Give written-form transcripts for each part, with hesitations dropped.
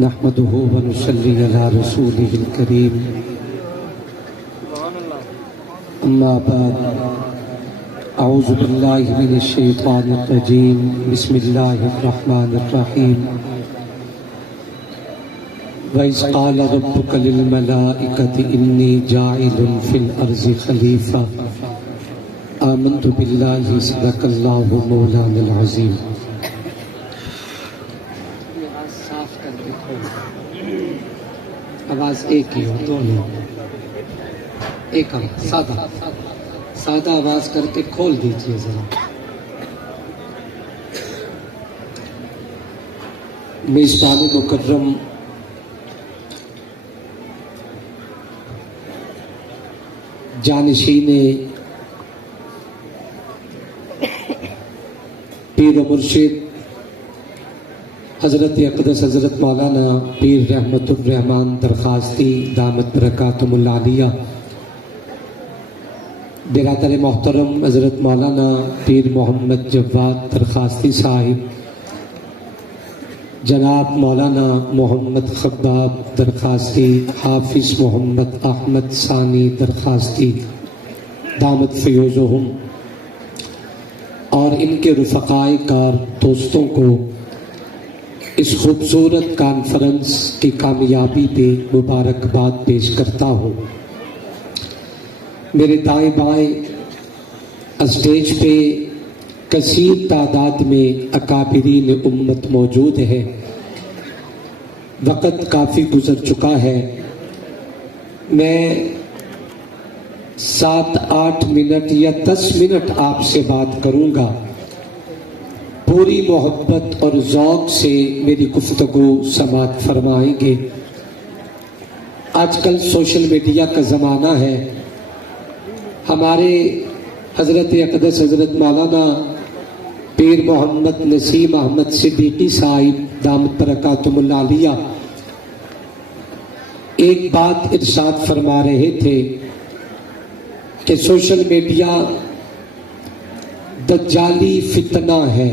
نحمده ونصلي على رسوله الكريم أما بعد أعوذ بالله من الشيطان الرجيم بسم الله الرحمن الرحيم وإذ قال ربك للملائكة إني جاعل في الأرض خليفة آمنت بالله صدق الله مولانا العظيم. آواز ایک ہی ہو، دونوں ایک آواز، سادہ آواز کر کے کھول دیجئے ذرا. میزبان مکرم جانشین پیر و مرشد حضرت اقدس حضرت مولانا پیر رحمت الرحمن درخواستی دامت برکاتہم العالیہ، برادر محترم حضرت مولانا پیر محمد جواد درخواستی صاحب، جناب مولانا محمد خباب درخواستی، حافظ محمد احمد ثانی درخواستی دامت فیوزہم، اور ان کے رفقائے کار دوستوں کو اس خوبصورت کانفرنس کی کامیابی پہ مبارکباد پیش کرتا ہوں. میرے دائیں بائیں اسٹیج پہ کثیر تعداد میں اکابرین امت موجود ہے. وقت کافی گزر چکا ہے. میں 7-8 منٹ یا 10 منٹ آپ سے بات کروں گا. پوری محبت اور ذوق سے میری گفتگو سماعت فرمائیں گے. آج کل سوشل میڈیا کا زمانہ ہے. ہمارے حضرت اقدس حضرت مولانا پیر محمد نسیم احمد صدیقی صاحب دامت برکاتہم العالیہ ایک بات ارشاد فرما رہے تھے کہ سوشل میڈیا دجالی فتنہ ہے.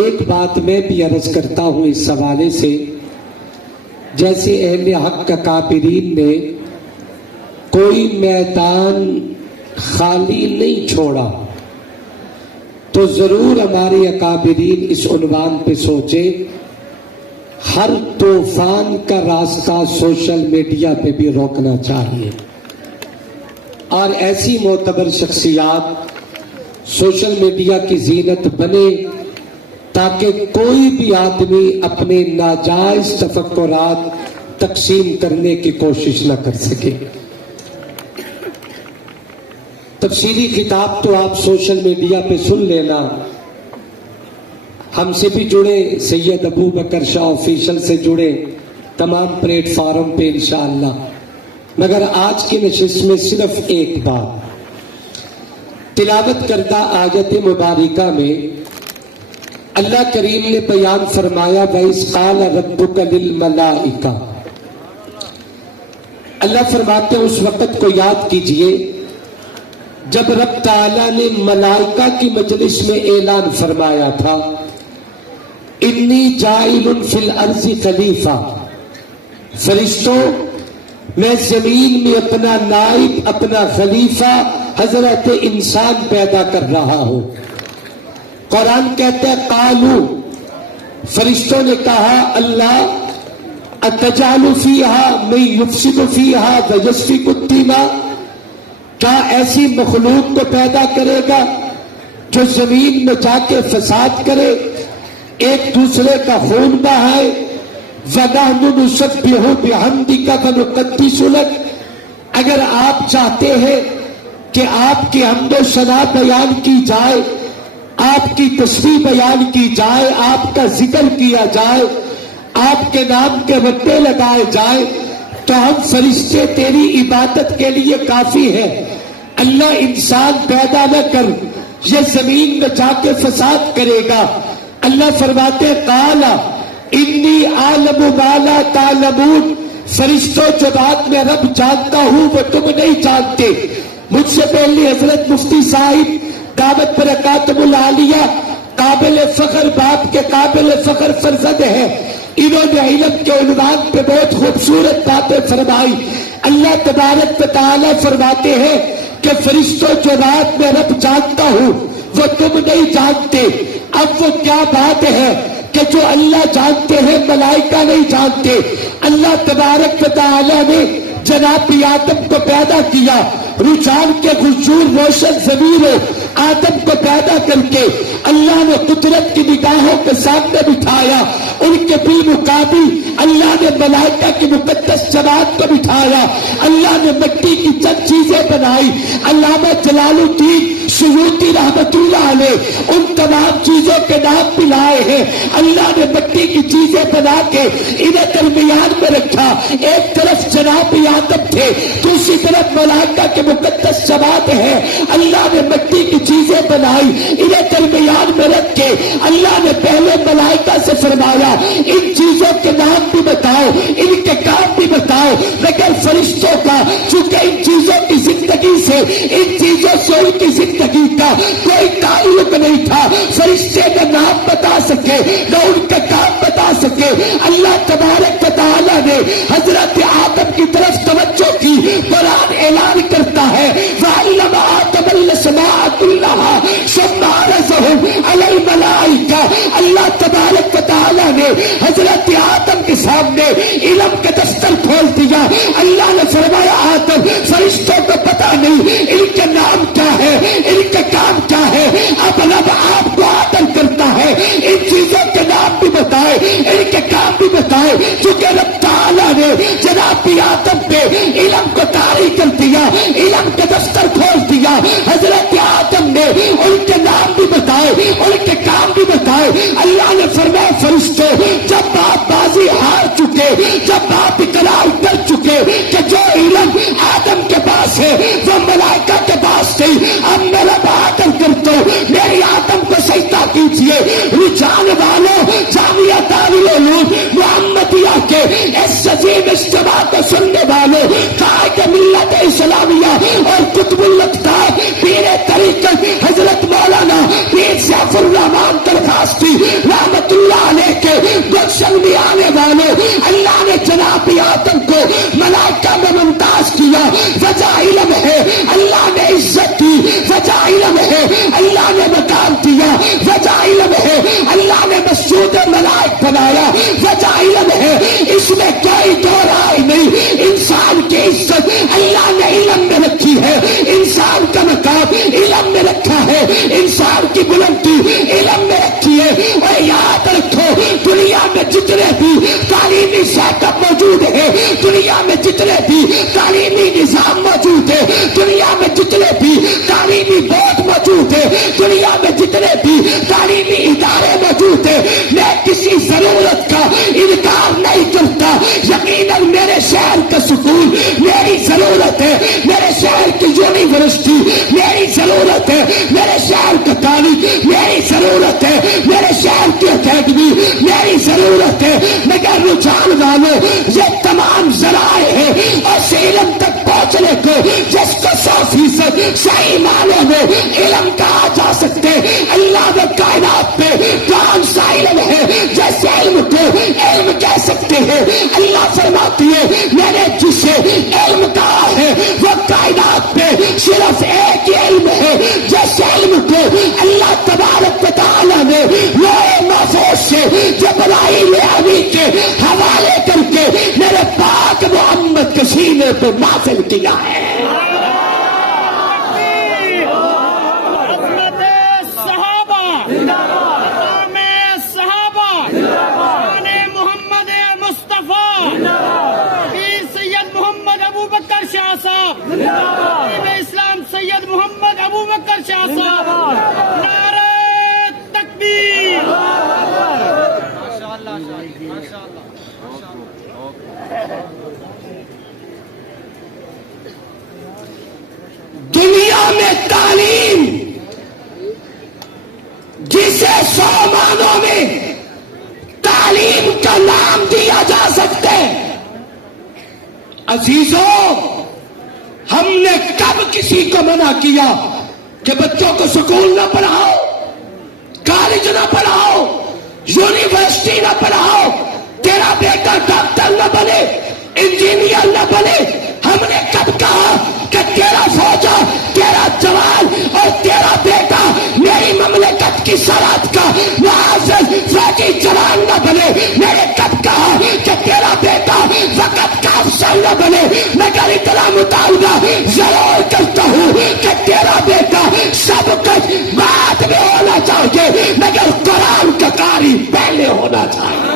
ایک بات میں بھی عرض کرتا ہوں اس حوالے سے، جیسے اہل حق اکابرین نے کوئی میدان خالی نہیں چھوڑا، تو ضرور ہمارے اکابرین اس عنوان پہ سوچے ہر طوفان کا راستہ سوشل میڈیا پہ بھی روکنا چاہیے، اور ایسی معتبر شخصیات سوشل میڈیا کی زینت بنے تاکہ کوئی بھی آدمی اپنے ناجائز تفکرات تقسیم کرنے کی کوشش نہ کر سکے. تفسیری خطاب تو آپ سوشل میڈیا پہ سن لینا. ہم سے بھی جڑے، سید ابو بکر شاہ آفیشل سے جڑے تمام پلیٹ فارم پہ انشاءاللہ. مگر آج کی نشست میں صرف ایک بات، تلاوت کردہ آیت مبارکہ میں اللہ کریم نے بیان فرمایا وَإِذْ قَالَ رَبُّكَ لِلْمَلَائِكَةِ. اللہ فرماتے ہیں اس وقت کو یاد کیجئے جب رب تعالیٰ نے ملائکہ کی مجلس میں اعلان فرمایا تھا انی جاعل فی الارض خلیفہ، فرشتوں میں زمین میں اپنا نائب، اپنا خلیفہ حضرت انسان پیدا کر رہا ہوں. قرآن کہتا ہے قالو، فرشتوں نے کہا اللہ اتجعل فیہا من یفسد فیہا ویسفک الدماء، کیا ایسی مخلوق کو پیدا کرے گا جو زمین میں جا کے فساد کرے، ایک دوسرے کا خون بہائے. وَنَحْنُ نُسَبِّحُ بِحَمْدِكَ وَنُقَدِّسُ لَكَ، اگر آپ چاہتے ہیں کہ آپ کی حمد و ثنا بیان کی جائے، آپ کی تسبیح بیان کی جائے، آپ کا ذکر کیا جائے، آپ کے نام کے رٹے لگائے جائے، تو ہم فرشتے تیری عبادت کے لیے کافی ہے. اللہ انسان پیدا نہ کر، یہ زمین میں جا کے فساد کرے گا. اللہ فرماتے قال انی عالم ما لا تعلمون، فرشتوں جو بات میں رب جانتا ہوں وہ تم نہیں جانتے. مجھ سے پہلے حضرت مفتی صاحب دعوت برکاتہم العالیہ قابل فخر باپ کے قابل فخر فرزند ہیں، انہوں نے علم کے عنوان پہ بہت خوبصورت باتیں فرمائی۔ اللہ تبارک و تعالیٰ فرماتے ہیں کہ فرشتوں جو رات میں رب جانتا ہوں وہ تم نہیں جانتے۔ اب وہ کیا بات ہے کہ جو اللہ جانتے ہیں ملائکہ نہیں جانتے۔ اللہ تبارک و تعالیٰ نے جناب آدم کو پیدا کیا، رجحان کے خشور روشن ضمیروں آدم کو پیدا کر کے اللہ نے قدرت کی نگاہوں کے سامنے بٹھایا، ان کے بھی مقابل اللہ نے ملائکہ کی مقدس جماعت کو بٹھایا، اللہ نے مٹی کی چند چیزیں بنائی۔ علامہ جلال الدین سیوطی رحمت اللہ علیہ ان تمام چیزوں کے نام بھی لائے ہیں۔ اللہ نے مٹی کی چیزیں بنا کے انہیں درمیان میں رکھا، ایک طرف جناب آدم تھے، دوسری طرف ملائکہ کے مقدس جماعت ہے۔ اللہ نے مٹی کی چیزیں بنائی، انہیں درمیان میں رکھ کے اللہ نے پہلے ملائکہ سے فرمایا ان چیزوں کے نام بھی بتاؤ، ان کے کام بھی بتاؤ، مگر فرشتوں کا چونکہ ان چیزوں کی زندگی سے ان چیزوں سے ان کی زندگی کا کوئی تعلق نہیں تھا، فرشتے نہ نام بتا سکے نہ ان کا کام بتا سکے۔ اللہ تبارک و تعالیٰ نے حضرت آدم کی طرف توجہ کی۔ قرآن اعلان کرتا ہے وَعَلَّمَ آدَمَ الْأَسْمَاءَ كُلَّهَا ثُمَّ عَرَضَهُمْ عَلَى الْمَلَائِكَةِ۔ اللہ تبارک و تعالیٰ نے حضرت آدم کے سامنے علم کا دفتر کھول دیا۔ اللہ نے فرمایا آدم فرشتوں کو پتہ نہیں ان کے نام کیا ہے، ان کا کام کیا ہے۔ اب رب آپ کو آدم کرتا ہے ان چیزوں کے نام بھی بتائے، ان کے کام بھی بتائے، کیونکہ رب تعالیٰ نے جناب آدم پہ علم کو طاری کر دیا، علم کا دفتر کھول دیا۔ حضرت آدم نے ان کے نام بھی بتائے، ان کے کام بھی بتائے۔ اللہ نے فرمایا فرشتوں جب آپ بازی ہار چکے، جب آپ اقرار کر چکے کہ جو علم آدم کے پاس ہے وہ ملائکہ کے پاس نہیں، اب میں رب آدم کرتا ہوں میری آدم کو سجدہ کیجیے۔ رجحان والوں جامعہ دارالعلوم محمدیہ کے اس عظیم اجتماع کو سننے والوں قائد ملت اسلامیہ اور قطب الاقطاب پیر طریقت حضرت مولانا پیر سیف الرحمان درخواستی رحمت اللہ علیہ کے گلشن میں آنے والوں، اللہ نے جناب آدم کو ملائکہ میں ممتاز کیا، وجہ علم ہے۔ اللہ نے عزت دی، وجہ علم ہے۔ اللہ نے مقام دیا، وجہ علم ہے۔ اللہ نے مسجود ملائک بنایا، وجہ علم ہے۔ اس میں کوئی دو رائے نہیں۔ انسان کی عزت اللہ نے علم میں رکھی ہے، انسان کا مقام علم میں رکھا ہے، انسان کی بلندی علم میں رکھی ہے۔ اور یاد رکھو دنیا میں جتنے بھی تعلیمی سیٹ اپ موجود ہے، دنیا میں جتنے بھی تعلیمی نظام موجود ہے، دنیا میں جتنے بھی تعلیمی بورڈ موجود ہے، دنیا میں جتنے بھی تعلیمی ادارے موجود ہیں، میں کسی ضرورت کا انکار نہیں کرتا۔ یقیناً میرے شہر کا سکول میری ضرورت ہے، میرے شہر کی یونیورسٹی میری ضرورت ہے، میرے شہر کا کالج میری ضرورت ہے، میرے شہر کی اکیڈمی میری ضرورت ہے، مگر رجحان والوں یہ تمام ذرائع ہیں اور علم تک پہنچنے کو جس کو 100% صحیح معنوں میں علم کہا جا سکتے۔ اللہ نے کائنات میں کون سا علم ہے جیسے علم کو علم کہہ سکتے ہیں؟ اللہ فرماتی ہے میں نے جسے علم کہا ہے وہ کائنات میں صرف ایک ہی علم ہے، جیسے علم کو اللہ تبارک و تعالیٰ نے لوح محفوظ سے جبرائیل امین کے حوالے کر کے میرے پاک محمد کے سینے پہ نازل کیا ہے۔ اسلام سید محمد ابو بکر شاہ صاحب، نعرہ تکبیر۔ دنیا میں تعلیم جسے 100 معنوں میں تعلیم کا نام دیا جا سکتے، عزیزوں ہم نے کب کسی کو منع کیا کہ بچوں کو سکول نہ پڑھاؤ؟ کالج کالج نہ پڑھاؤ، یونیورسٹی نہ پڑھاؤ، تیرا بیٹا ڈاکٹر نہ بنے، انجینئر نہ بنے، ہم نے کب کہا کہ تیرا فوجا، تیرا جوان اور تیرا بیٹا میری مملکت کی سرحد کا معزز فوجی جوان نہ بنے؟ میں نے کب کہا کہ تیرا بیٹا وقت کا افسر نہ بنے؟ مگر اتنا مطالبہ ضرور کرتا ہوں کہ تیرا بیٹا سب کچھ بعد میں ہونا چاہیے، مگر قرآن کا قاری پہلے ہونا چاہیے۔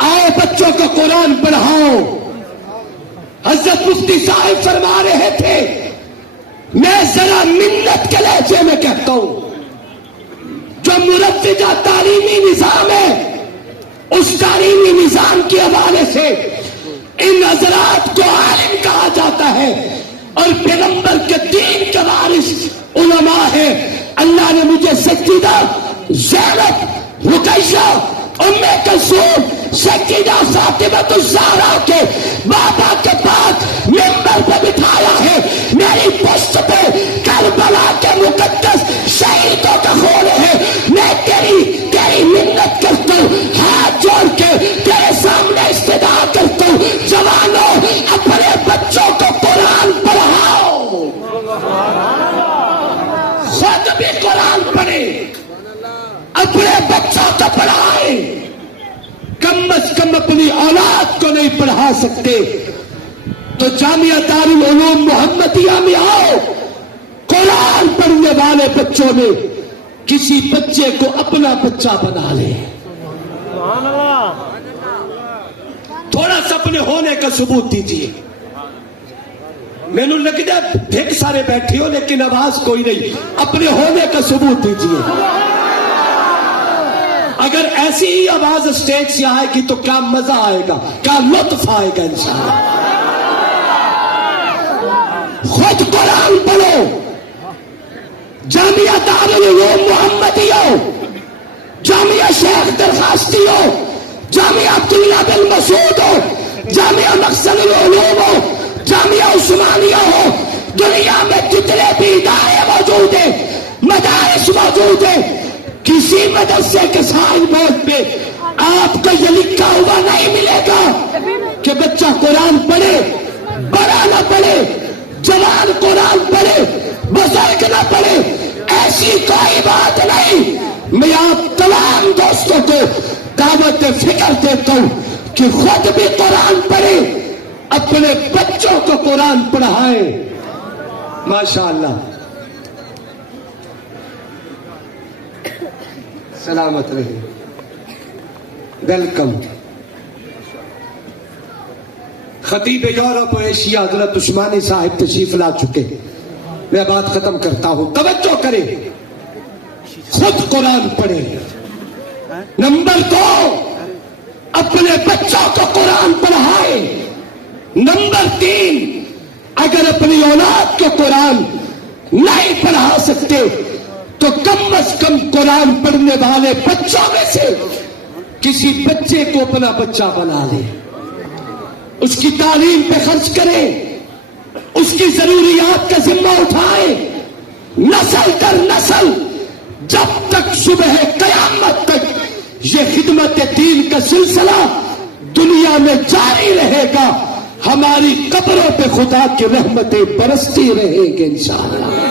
آؤ بچوں کو قرآن پڑھاؤ۔ حضرت مفتی صاحب فرما رہے تھے، میں ذرا منت کے لہجے میں کہتا ہوں، جو مروجہ تعلیمی نظام ہے، اس تعلیمی نظام کے حوالے سے ان حضرات کو عالم کہا جاتا ہے اور پیغمبر کے دین کے وارث علماء ہے۔ اللہ نے مجھے سیدہ زینب، رقیہ، ام کلثوم، سیدہ فاطمہ الزہرا کے بابا کے پاس ممبر پہ بٹھایا ہے۔ میری پشت پہ کربلا کے مقدس شہیدوں کا خون ہے۔ میں تیری منت کرتا ہوں، ہاتھ جوڑ کے تیرے سامنے استدعا کرتا ہوں، جوانوں اپنے بچوں کو قرآن پڑھاؤ، خود بھی قرآن پڑھے، اپنے بچوں کو پڑھائیں۔ کم از کم اپنی اولاد کو نہیں پڑھا سکتے تو جامعہ دارالعلوم محمدیہ میں آؤ، قرآن پڑھنے والے بچوں میں کسی بچے کو اپنا بچہ بنا لے، تھوڑا سا اپنے ہونے کا ثبوت دیجیے۔ میں نے لگتا ہے ڈھیر سارے بیٹھے ہو لیکن آواز کوئی نہیں، اپنے ہونے کا ثبوت دیجیے۔ اگر ایسی ہی آواز اسٹیج سے آئے گی تو کیا مزہ آئے گا، کیا لطف آئے گا انشاءاللہ۔ خود قرآن پڑھو، جامعہ دارالعلوم محمدیہ ہو، جامعہ شیخ درخواستی ہو، جامعہ عبداللہ بن مسعود ہو، جامعہ مقصد العلوم ہو، جامعہ عثمانیہ ہو، دنیا میں جتنے بھی ادارے موجود ہیں، مدارس موجود ہیں، کسی مدرسے کے سائن بورڈ پہ آپ کو یہ لکھا ہوا نہیں ملے گا کہ بچہ قرآن پڑھے، بڑا نہ پڑھے، جوان قرآن پڑھے، بزرگ نہ پڑھے، ایسی کوئی بات نہیں۔ میں آپ تمام دوستوں کو دعوت فکر دیتا ہوں کہ خود بھی قرآن پڑھے، اپنے بچوں کو قرآن پڑھائیں۔ ماشاءاللہ، سلامت رہے، ویلکم۔ خطیب یورپ و ایشیا حضرت عثمانی صاحب تشریف لا چکے، میں بات ختم کرتا ہوں، توجہ کریں، خود قرآن پڑھے۔ نمبر 2، اپنے بچوں کو قرآن پڑھائے۔ نمبر 3، اگر اپنی اولاد کو قرآن نہیں پڑھا سکتے تو کم از کم قرآن پڑھنے والے بچوں میں سے کسی بچے کو اپنا بچہ بنا لے، اس کی تعلیم پہ خرچ کرے، اس کی ضروریات کا ذمہ اٹھائے، نسل در نسل جب تک صبح قیامت تک یہ خدمت دین کا سلسلہ دنیا میں جاری رہے گا، ہماری قبروں پہ خدا کی رحمتیں برستی رہیں گی انشاءاللہ۔